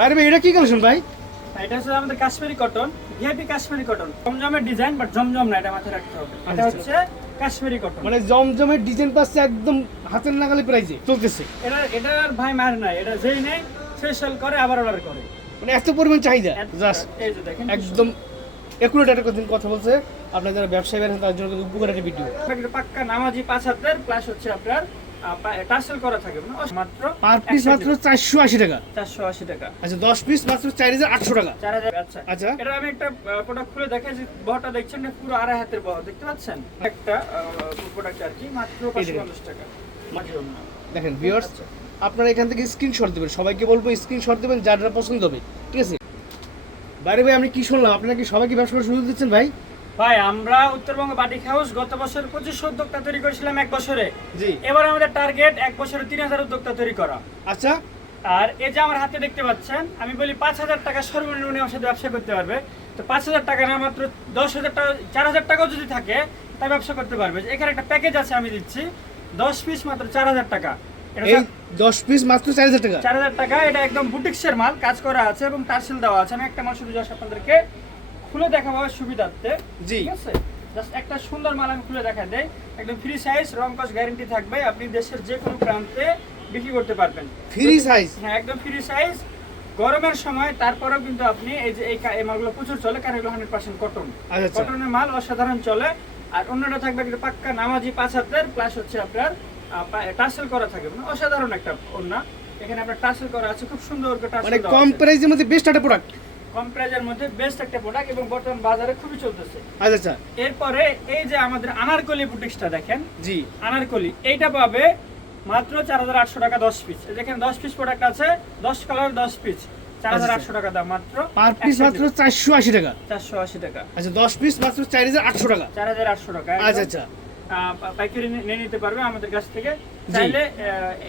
বাইরে ভাই এটা কি কালেকশন ভাই? এটা হচ্ছে আমাদের Kashmiri cotton, VIP Kashmiri cotton. জমজমের ডিজাইন বাট জমজম না, এটা মাথায় রাখতে হবে। এটা হচ্ছে কাশ্মীরি কটন, মানে জমজমের ডিজাইন পাচ্ছে একদম হাতের নাগালে প্রাইজে চলতেছে। এটা ভাই মার নাই, এটা যেই নেই সেই সেল করে আবার অর্ডার করে, মানে এত পরিমাণ চাহিদা জাস্ট এই যে দেখেন একদম একুরেট একটা কথা বলছে। আপনারা যারা ব্যবসায়ী বের হন তার জন্য কিন্তু উপকার একটা ভিডিও। পাক্কা নামাজি 5 হাতের প্লাস হচ্ছে আপনার টার্সেল করা থাকে মাত্র পার পিস মাত্র 480 টাকা। 480 টাকা। আচ্ছা 10 পিস মাত্র 4800 টাকা। 4000। আচ্ছা আচ্ছা এটা আমি একটা প্রোডাক্ট খুলে দেখাই যে বহটা দেখছেন না, পুরো 2.5 হাতের বহ দেখতে পাচ্ছেন। একটা প্রোডাক্ট আর কি মাত্র 550 টাকা মাঝে অন্য। দেখেন ভিউয়ার্স, আপনারা এখান থেকে স্ক্রিনশট দিবেন, সবাইকে বলবো স্ক্রিনশট দিবেন যার যা পছন্দ হবে, ঠিক আছে? বাইরে ভাই আমি কি শুনলাম আপনারা কি সবাইকে ব্যবসা করার সুযোগ দিচ্ছেন ভাই? ভাই আমরা উত্তরবঙ্গ বাটিক হাউস গত বছর 2500 উদ্যোক্তা তৈরি করেছিলাম এক বছরে। জি। এবার আমাদের টার্গেট এক বছরে 3000 উদ্যোক্তা তৈরি করা। আচ্ছা আর এই যে আমার হাতে দেখতে পাচ্ছেন, আমি বলি 5000 টাকা সর্বনিম্ন আমার সাথে ব্যবসা করতে পারবে। তো 5000 টাকা না, মাত্র 10000 টাকা 4000 টাকাও যদি থাকে তাই ব্যবসা করতে পারবে। এখানে একটা প্যাকেজ আছে, আমি দিচ্ছি 10 পিস মাত্র 4000 টাকা। এই 10 পিস মাত্র 4000 টাকা। 4000 টাকা। এটা একদম বুটিক্সের মাল, কাজ করা আছে এবং টার্সেল দেওয়া আছে। আমি একটা মাল শুধু জাস্ট আপনাদেরকে খুলে দেখাবো সুবিধার্থে। জি। ঠিক আছে, জাস্ট একটা সুন্দর মাল আমি খুলে দেখা দেই। একদম ফ্রি সাইজ, রং কস গ্যারান্টি থাকবে। আপনি দেশের যে কোনো প্রান্তে বিক্রি করতে পারবেন। Free size? হ্যাঁ একদম ফ্রি সাইজ। গরমের সময় তারপরেও কিন্তু আপনি এই যে এই মালগুলো প্রচুর চলে, কারণ এগুলো 100% কটন। আচ্ছা কটনের মাল অসাধারণ চলে। আর অন্যটা থাকবে কিন্তু পাক্কা নামাজি 5 হাতের প্লাস হচ্ছে আপনার টার্সেল করা থাকে, মানে অসাধারণ একটা ওড়না। এখানে আপনার টার্সেল করা আছে, খুব সুন্দর করে টার্সেল মানে দেওয়া কম আছে। প্রাইসের মধ্যে বেস্ট একটা প্রোডাক্ট। কম প্রাইজের মধ্যে বেস্ট একটা প্রোডাক্ট এবং বর্তমান বাজারে খুবই চলতেছে। আচ্ছা আচ্ছা। এরপরে এই যে আমাদের আনারকলি বুটিক্সটা দেখেন। জি। আনারকলি এইটা পাবে মাত্র 4800 টাকা 10 পিস। দেখেন 10 পিস প্রোডাক্ট আছে, 10 কালার 10 পিস, 4800 টাকা দাম মাত্র। পার পিস মাত্র 480 টাকা। 480 টাকা। আচ্ছা 10 পিস মাত্র 4800 টাকা। 4800 টাকা। আচ্ছা আচ্ছা। পাইকারি নিয়ে নিতে পারবে আমাদের কাছ থেকে, চাইলে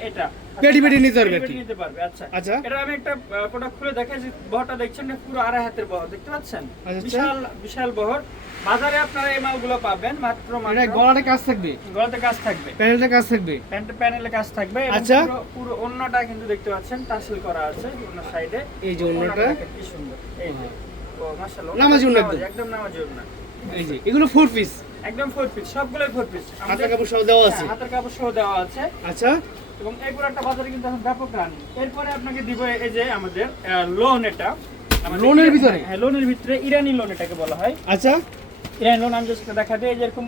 এটা পেটি নিতে পারবে পেটি নিতে পারবে। আচ্ছা আচ্ছা। এটা আমি একটা প্রোডাক্ট খুলে দেখাই যে বহটা দেখছেন না, পুরো 2.5 হাতের বহ দেখতে পাচ্ছেন। আচ্ছা। বিশাল বিশাল বহর। বাজারে আপনারা এই মালগুলো পাবেন মাত্র এটা গলাতে কাজ থাকবে, গলাতে কাজ থাকবে, প্যানেলে কাজ থাকবে, প্যানেলে কাজ থাকবে এবং আচ্ছা। পুরো ওন্নাটা কিন্তু দেখতে পাচ্ছেন টার্সেল করা আছে অন্য সাইডে। এই যে ওন্নাটা কি সুন্দর, এই যে ও মাশাআল্লাহ নামাজি ওন্না একদম নামাজি ওন্না। এই যে এগুলো 4 পিস, একদম 4 পিস, সবগুলোই 4 পিস। হাতের কাপড় সহ দেওয়া আছে। হাতের কাপড় সহ দেওয়া আছে। আচ্ছা। এবং এই প্রোডাক্টটা বাজারে কিন্তু এখন ব্যাপক রান। এরপরে আপনাকে দিব এই যে আমাদের লোন, এটা লোনের ভিতরে? হ্যাঁ লোনের ভিতরে ইরানি লোন এটাকে বলা হয়। আচ্ছা। ইরানি লোন আমি জাস্ট দেখা দিই, যেরকম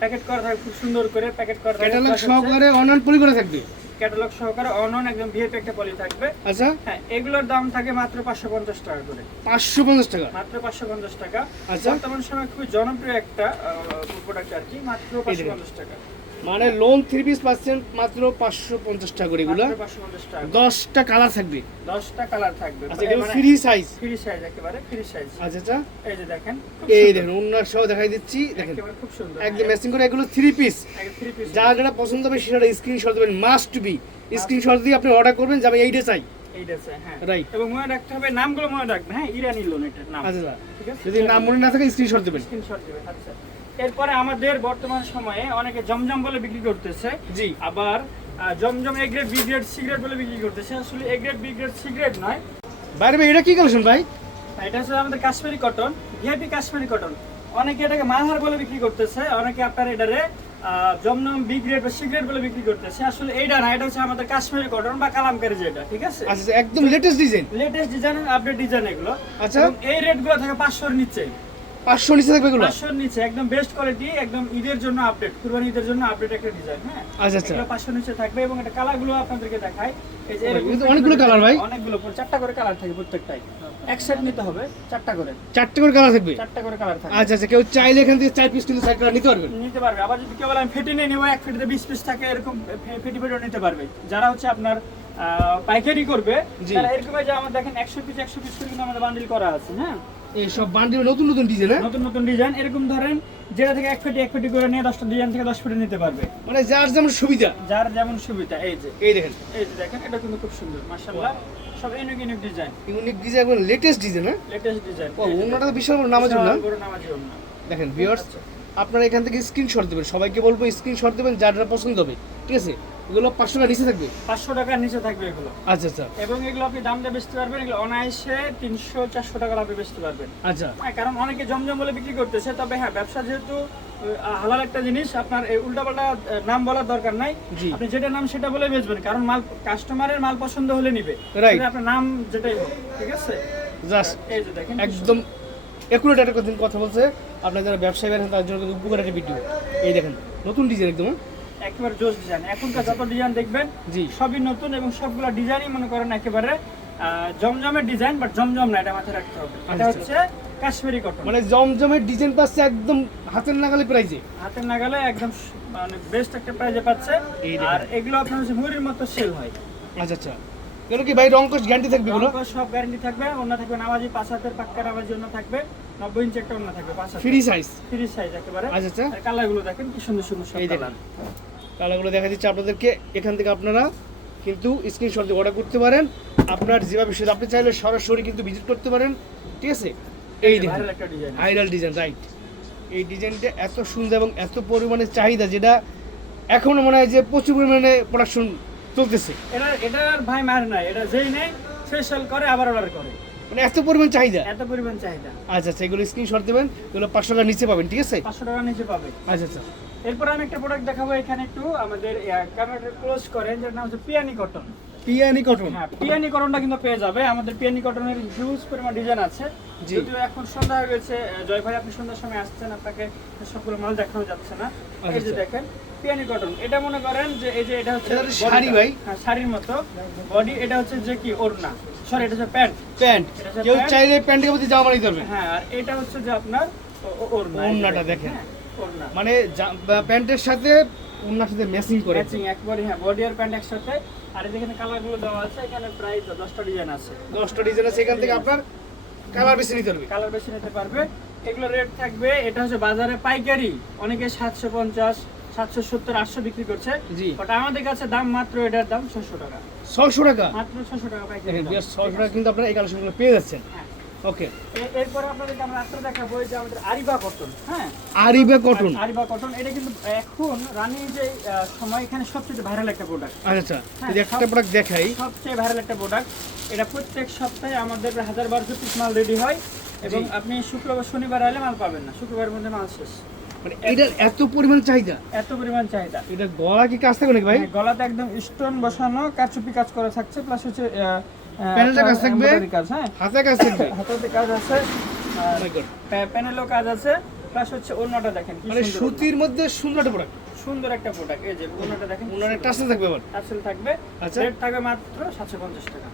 প্যাকেট করা থাকে খুব সুন্দর করে প্যাকেট করা থাকে, ক্যাটালগ সহকারে অনলাইন পলি করা থাকবে, ক্যাটালগ সহকারে অনলাইন একদম ভিআইপি একটা পলি থাকবে। আচ্ছা। হ্যাঁ এগুলোর দাম থাকে মাত্র 550 টাকা করে। 550 টাকা? মাত্র 550 টাকা। আচ্ছা। বর্তমান সময় খুবই জনপ্রিয় একটা প্রোডাক্ট আর কি, মাত্র 550 টাকা। মানে লোন 3 পিস পাচ্ছেন মাত্র 550 টাকা করে। এগুলো 550 টাকা। 10টা কালার থাকবে, 10টা কালার থাকবে। আচ্ছা এগুলো ফ্রি সাইজ? ফ্রি সাইজ, একেবারে ফ্রি সাইজ। আচ্ছা আচ্ছা। এই যে দেখেন, এই দেখেন ওন্নার সহ দেখাই দিচ্ছি, দেখেন একেবারে খুব সুন্দর একদম ম্যাচিং করে। এগুলো 3 পিস, 3 পিস। যার যেটা পছন্দ হবে সেটা স্ক্রিনশট দিবেন, মাস্ট বি স্ক্রিনশট দিয়ে আপনি অর্ডার করবেন যে আমি এইটা চাই। এইটা চাই, হ্যাঁ রাইট। এবং মনে রাখতে হবে, নামগুলো মনে রাখবেন। হ্যাঁ ইরানি লোন এটার নাম। আচ্ছা ঠিক আছে, যদি নাম মনে না থাকে স্ক্রিনশট দিবেন। স্ক্রিনশট দিবেন। আচ্ছা এরপরে আমাদের বর্তমান সময়ে অনেকে জমজম বলে বিক্রি করতেছে। জি। আবার Zamzam A grade B grade C grade বলে বিক্রি করতেছে। আসলে A grade B grade C grade নয়। বাইরে ভাই এটা কি কালেকশন ভাই? এটা হচ্ছে আমাদের Kashmiri cotton, VIP Kashmiri cotton. অনেকে এটাকে মালহার বলে বিক্রি করতেছে, অনেকে আপনার এটারে জমজম বি গ্রেড বা সি গ্রেড বলে বিক্রি করতেছে। আসলে এইটা না, এটা হচ্ছে আমাদের কাশ্মীরি কটন বা কালামকারী যেটা, ঠিক আছে? আচ্ছা একদম latest design, latest design, update design এগুলো। আচ্ছা। এবং এই রেটগুলো থাকে 500 এর নিচে। 500 নিচে থাকবে এগুলো? 500 এর নিচে, একদম বেস্ট কোয়ালিটি, একদম ঈদের জন্য আপডেট, কুরবানি ঈদের জন্য আপডেট একটা ডিজাইন। হ্যাঁ আচ্ছা আচ্ছা। এগুলো 500 নিচে থাকবে এবং এটা কালারগুলো আপনাদেরকে দেখাই। এই যে অনেকগুলো কালার ভাই, অনেকগুলো 4টা করে কালার থাকে প্রত্যেকটাই। এক সেট নিতে হবে 4টা করে, 4টে করে কালার থাকবে। 4টা করে কালার থাকবে। আচ্ছা আচ্ছা। কেউ চাইলে এখান থেকে 4 পিস কিন্তু সাইড কালার নিতে পারবেন, নিতে পারবে। আবার যদি কেউ বলে আমি ফেটে নিয়ে নেব, এক ফেটিতে 20 পিস থাকে, এরকম ফেটি ফেটিও নিতে পারবে। যারা হচ্ছে আপনার পাইকারি করবে তারা এরকম, যে আমার দেখেন 100 পিস করে কিন্তু আমাদের বান্ডিল করা আছে। হ্যাঁ এই সব বান্ডিল নতুন নতুন ডিজাইন, নতুন নতুন ডিজাইন। এরকম ধরেন যেটা থেকে এক ফেটি করে নিয়ে 10টা ডিজাইন থেকে 10 ফেটি নিতে পারবে, মানে যার যেমন সুবিধা, যার যেমন সুবিধা। এই যে এই দেখেন, এই যে দেখেন, এটা কিন্তু খুব সুন্দর মাশাআল্লাহ, সব ইউনিক ডিজাইন, ইউনিক ডিজাইন এবং লেটেস্ট ডিজাইন। হ্যাঁ লেটেস্ট ডিজাইন। ও ওন্নাটা তো বিশাল বড় নামাজি ওন্না। বড় নামাজি ওন্না। দেখেন ভিউয়ার্স, আপনারা এখান থেকে স্ক্রিনশট দিবেন, সবাইকে বলবো স্ক্রিনশট দিবেন যার যা পছন্দ হবে, ঠিক আছে? এগুলো 500 টাকা নিচে থাকবে? 500 টাকার নিচে থাকবে এগুলো। আচ্ছা আচ্ছা এবং এগুলো আপনি দাম দিয়ে বেচতে পারবেন, এগুলো অনায়াসে 300-400 টাকা লাভে বেচতে পারবেন। আচ্ছা হ্যাঁ, কারণ অনেকে জমজম বলে বিক্রি করতেছে, তবে হ্যাঁ ব্যবসা যেহেতু হালাল একটা জিনিস, আপনার এই উল্টাপাল্টা নাম বলার দরকার নাই। জি। আপনি যেটা নাম সেটা বলে বেচবেন, কারণ মাল কাস্টমারের মাল পছন্দ হলে নিবে। Right. সেটা আপনার নাম যেটাই হোক, ঠিক আছে? জাস্ট এই যে দেখেন একদম একুরেট একটা কথা বলছে। আপনারা যারা ব্যবসায়ী আছেন তার জন্য কিন্তু উপকার একটা ভিডিও। এই দেখেন নতুন ডিজাইন একদম, হ্যাঁ? একেবারে জোস ডিজাইন। এখনকার যত ডিজাইন দেখবেন জি। সবই নতুন, এবং সবগুলো ডিজাইনই মনে করেন একেবারে জমজমের ডিজাইন, বাট জমজম না, এটা মাথায় রাখতে হবে। এটা আচ্ছা। হচ্ছে কাশ্মীরি কটন, মানে জমজমের ডিজাইন পাচ্ছে একদম হাতের নাগালে প্রাইজে। হাতের নাগালে একদম মানে বেস্ট একটা প্রাইজে পাচ্ছে। এই দেখেন। আর এগুলো আপনার হচ্ছে মুড়ির মতো সেল হয়। আচ্ছা আচ্ছা, এগুলো কি ভাই রং কস গ্যারান্টি থাকবে এগুলো? রঙ সব গ্যারান্টি থাকবে। ওন্না থাকবে নামাজি 5 হাতের পাক্কা নামাজি ওন্না থাকবে, 90 ইঞ্চি একটা ওন্না থাকবে 5 হাতের ফ্রি সাইজ? ফ্রি সাইজ একেবারে। আচ্ছা আচ্ছা, আর কালারগুলো দেখেন কি সুন্দর সুন্দর সব এই দেখেন কালার। কালারগুলো দেখা দিচ্ছে আপনাদেরকে। এখান থেকে আপনারা কিন্তু স্ক্রিনশট দিয়ে অর্ডার করতে পারেন। আপনার যেভাবে সেটা আপনি চাইলে সরাসরি কিন্তু ভিজিট করতে পারেন, ঠিক আছে? এই দেখুন ভাইরাল একটা ডিজাইন। Viral design, right. এই ডিজাইনটা এত সুন্দর এবং এত পরিমাণে চাহিদা, যেটা এখনো মনে হয় যে প্রচুর পরিমাণে প্রোডাকশন চলতেছে। এটার ভাই মার নাই, এটা যেই নেই সে সেল করে আবার অর্ডার করে, মানে এত পরিমাণ চাহিদা। এত পরিমাণ চাহিদা। আচ্ছা আচ্ছা, এগুলো স্ক্রিনশট দেবেন, এগুলো 500 টাকার নিচে পাবেন, ঠিক আছে? 500 টাকার নিচে পাবে। আচ্ছা আচ্ছা, এরপর আমি একটা প্রোডাক্ট দেখাবো। এখানে একটু আমাদের ক্যামেরাটা ক্লোজ করেন, যার নাম হচ্ছে পিয়ানি কটন। পিয়ানি কটন। হ্যাঁ, পিয়ানি কটনটা কিন্তু পেয়ে যাবে। আমাদের পিয়ানি কটনের হিউজ পরিমাণ ডিজাইন আছে। জি। যদিও এখন সন্ধ্যা হয়ে গেছে, জয় ভাই আপনি সন্ধ্যার সময় আসছেন, আপনাকে সবগুলো মাল দেখানো যাচ্ছে না। এই যে আচ্ছা। দেখেন পিয়ানি কটন, এটা মনে করেন যে এই যে এটা হচ্ছে এটা তো bodyটা। শাড়ি ভাই। হ্যাঁ, শাড়ির মতো বডি। এটা হচ্ছে যে কি ওড়না, সরি এটা হচ্ছে প্যান্ট। প্যান্ট, এটা হচ্ছে কেউ প্যান্ট। চাইলে প্যান্টের মধ্যে জামা বানাইতে পারবে। হ্যাঁ, আর এটা হচ্ছে যে আপনার ওড়না। ওড়নাটা দেখেন। হ্যাঁ, ওড়না মানে প্যান্টের সাথে ওড়নার সাথে ম্যাচিং করে। ম্যাচিং একবারে। হ্যাঁ, বডি আর প্যান্ট একসাথে। আর এখানে কালারগুলো দেওয়া আছে, এখানে প্রায় 10টা ডিজাইন আছে। 10টা ডিজাইন আছে, এখান থেকে আপনার কালার বেছে নিতে পারবে। কালার বেশি নিতে পারবে। এগুলো রেট থাকবে, এটা হচ্ছে বাজারে পাইকারি অনেকে 750, 770, 800 বিক্রি করছে। জি। বাট আমাদের কাছে দাম মাত্র, এটার দাম 600 টাকা। 600 টাকা? মাত্র 600 টাকা পাইকারি দেখেন দাম। বিয়ার 600 টাকা কিন্তু আপনারা এই কালেকশনগুলো পেয়ে যাচ্ছেন। হ্যাঁ। ওকে, এরপরে আপনাদেরকে আমরা আস্তে দেখাবো এই যে আমাদের আরিবা কটন। হ্যাঁ, আরিবা কটন। আরিবা কটন এটা কিন্তু এখন রানিং যে সময় এখানে সবচেয়ে ভাইরাল একটা প্রোডাক্ট। আচ্ছা আচ্ছা, হ্যাঁ, এই যে একটা প্রোডাক্ট দেখাই। সবচেয়ে ভাইরাল একটা প্রোডাক্ট। এটা প্রত্যেক সপ্তাহে আমাদের 1000-1200 পিস মাল রেডি হয়, এবং জি। আপনি শুক্রবার শনিবার আলে মাল পাবেন না, শুক্রবারের মধ্যে মাল শেষ। মানে এটার এত পরিমাণ চাহিদা। এত পরিমাণ চাহিদা। এটা গলা কি কাজ থাকে নাকি ভাই? হ্যাঁ, গলাতে একদম স্টোন বসানো, কারচুপি কাজ করা থাকছে, প্লাস হচ্ছে প্যানেলটা কাজ থাকবে? embroidery কাজ। হ্যাঁ, হাতে কাজ থাকবে? হাতাতে কাজ আছে, Oh my God. প্যানেলও কাজ আছে, প্লাস হচ্ছে ওড়নাটা দেখেন কি মানে সুন্দর সুতির মধ্যে সুন্দর একটা প্রোডাক্ট। ওড়না। সুন্দর একটা প্রোডাক্ট। এই যে ওড়নাটা দেখেন, ওনার টাচে থাকবে আবার। টাসেল থাকবে। আচ্ছা। রেট থাকবে মাত্র 750 টাকা।